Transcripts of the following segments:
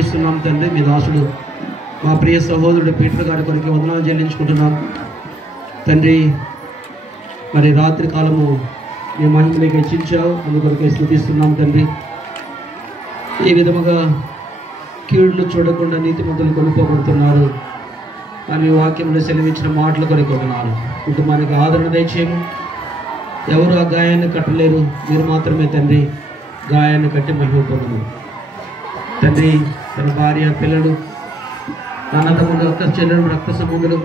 ఇస్తున్నాం తండ్రి. మీ దాసుడు మా ప్రియ సహోదరుడు పీటర్ గారి కొరికి వందనాలు చెల్లించుకుంటున్నాం తండ్రి. మరి రాత్రి కాలము మీ మహిమలోకి హెచ్చించావు, అందుకొరకే స్తుతిస్తున్నాం తండ్రి. ఈ విధముగా కీడులు చూడకుండా నీతిమంతులు కొనుక్కోబడుతున్నారు అని వాక్యంలో సెలవించిన మాటలు కొరికి వందనాలు. కుటుంబానికి ఆదరణ దయచేయము. ఎవరు ఆ గాయాన్ని కట్టలేరు, మీరు మాత్రమే తండ్రి గాయాన్ని కట్టి మహిమ పొందము తండ్రి. తన భార్య, పిల్లలు, అన్నదమ్ములు, రక్త చెల్లెలు, రక్త సంబంధులు,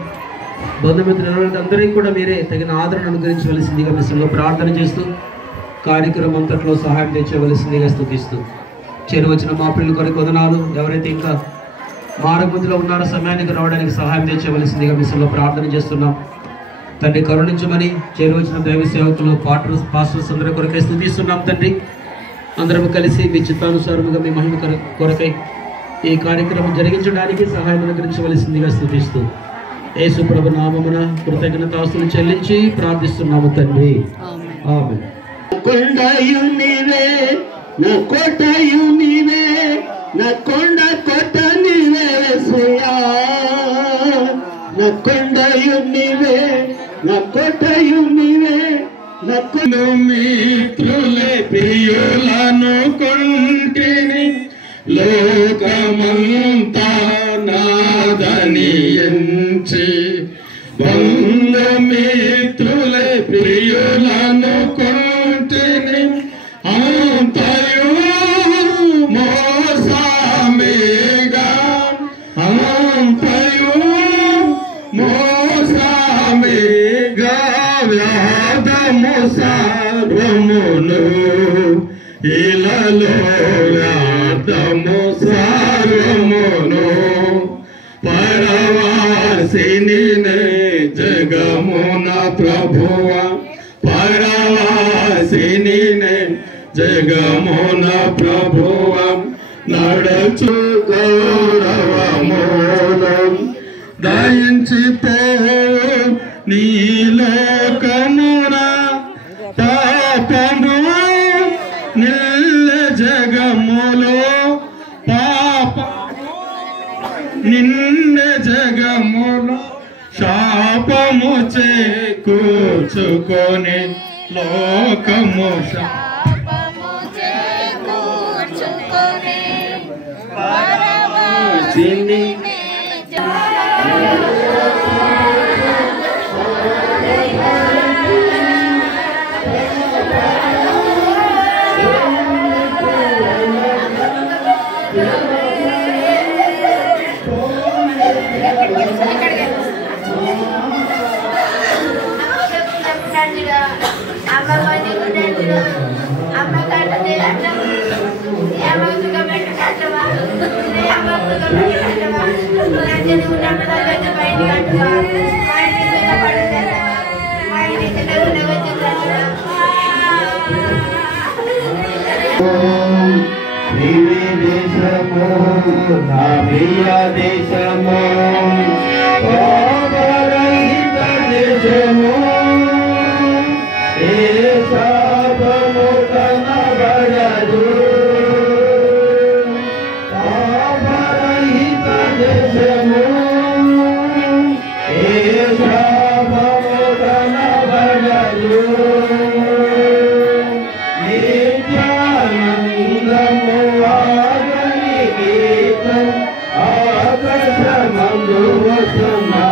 బంధుమిత్రులు అందరికీ కూడా మీరే తగిన ఆదరణ అనుగ్రహించవలసిందిగా మిశ్రలో ప్రార్థన చేస్తూ కార్యక్రమం అంతట్లో సహాయం తెచ్చవలసిందిగా స్తుతిస్తూ చేరువచ్చిన మా పిల్లల కొరకు వందనాలు. ఎవరైతే ఇంకా మార్గమధ్యలో ఉన్నారో సమయానికి రావడానికి సహాయం తెచ్చవలసిందిగా మిశ్రలో ప్రార్థన చేస్తున్నాం తండ్రి. కరుణించమని చేరువచ్చిన దైవ సేవకులు, పాస్టర్స్ అందరి కొరకై స్తుతిస్తున్నాం తండ్రి. అందరం కలిసి మీ చిత్తానుసారముగా మీ మహిమ కొరకై ఈ కార్యక్రమం జరిగించడానికి సహాయం అనుగ్రహించవలసిందిగా స్తుతిస్తూ యేసు ప్రభు నామమున కృతజ్ఞతాస్తులు చెల్లించి ప్రార్థిస్తున్నాము తండ్రి. ఆమేన్. కొండయు నీవే, నా కోటయు నీవే, నా కొండ కోట నీవే యేసయ్యా. నా కొండయు నీవే, నా కోటయు నీవే, నా మిత్రులే ప్రియులను కొంటిని లోకమంతా నాదని ఎంచి. బంధుమిత్రులే ప్రియులను కొంటిని అంతయు మోసమేగా, అంతయు మోసమేగా. వ్యాధము సర్వమును ఇలలో వ్యాధము సర్వమును పరవాసిని జగమున ప్రభువ, పరవాసిని జగమున ప్రభువ. నడచు గౌరవమూలం దయించిపో నీలోకమున పాపము నిల్ల జగములో పాప నిన్న జగములో శాపము చేకూర్చుకొని లోకము పరవాసిని దేశము నా ప్రియ దేశము, పాపరహిత దేశము, ఏ శాపము కనబడదు. పాపరహిత దేశము, ఏ శాపము కనబడదు. నిత్యానందము ఆగని గీతం ఆకాశమందు వస్తున్నా.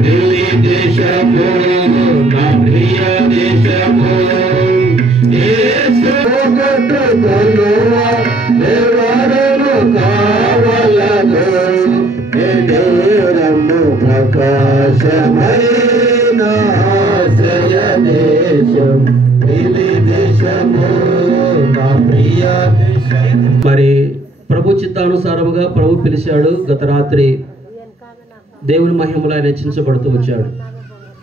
ప్రియ దేశము నా ప్రియ దేశము యేసు కొట్టుకొనువా ఎవరును కావలదు ఎదురము ప్రకాశమైన ఆశ్రయ దేశం ప్రియ దేశము నా ప్రియ దేశం. మరి ప్రభు చిత్తానుసారముగా ప్రభు పిలిచాడు. గత రాత్రి దేవుని మహిమలో ఆయన హెచ్చించబడుతూ వచ్చాడు.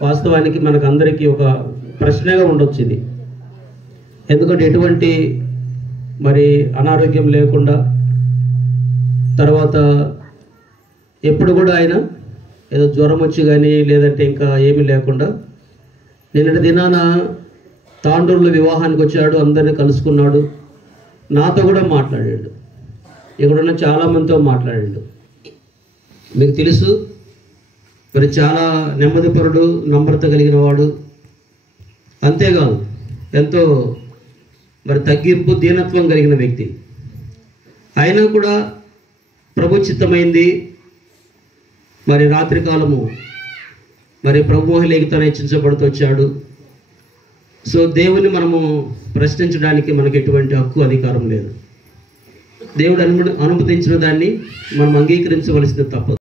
వాస్తవానికి మనకు అందరికీ ఒక ప్రశ్నగా ఉండొచ్చు ఇది. ఎందుకంటే ఎటువంటి మరి అనారోగ్యం లేకుండా, తర్వాత ఎప్పుడు కూడా ఆయన ఏదో జ్వరం వచ్చి కానీ లేదంటే ఇంకా ఏమీ లేకుండా నిన్నటి దినాన తాండూరులో వివాహానికి వచ్చాడు, అందరినీ కలుసుకున్నాడు, నాతో కూడా మాట్లాడాడు, ఇక్కడున్న చాలామందితో మాట్లాడాడు. మీకు తెలుసు మరి చాలా నెమ్మదిపరుడు, నమ్రత కలిగిన వాడు. అంతేకాదు ఎంతో మరి తగ్గింపు, దీనత్వం కలిగిన వ్యక్తి. అయినా కూడా ప్రభు చిత్తమైంది. మరి రాత్రికాలము మరి ప్రభు మహిళకి తను హెచ్చించబడుతూ వచ్చాడు. సో దేవుని మనము ప్రశ్నించడానికి మనకు ఎటువంటి హక్కు, అధికారం లేదు. దేవుడు అనుమతించిన దాన్ని మనం అంగీకరించవలసింది తప్పదు.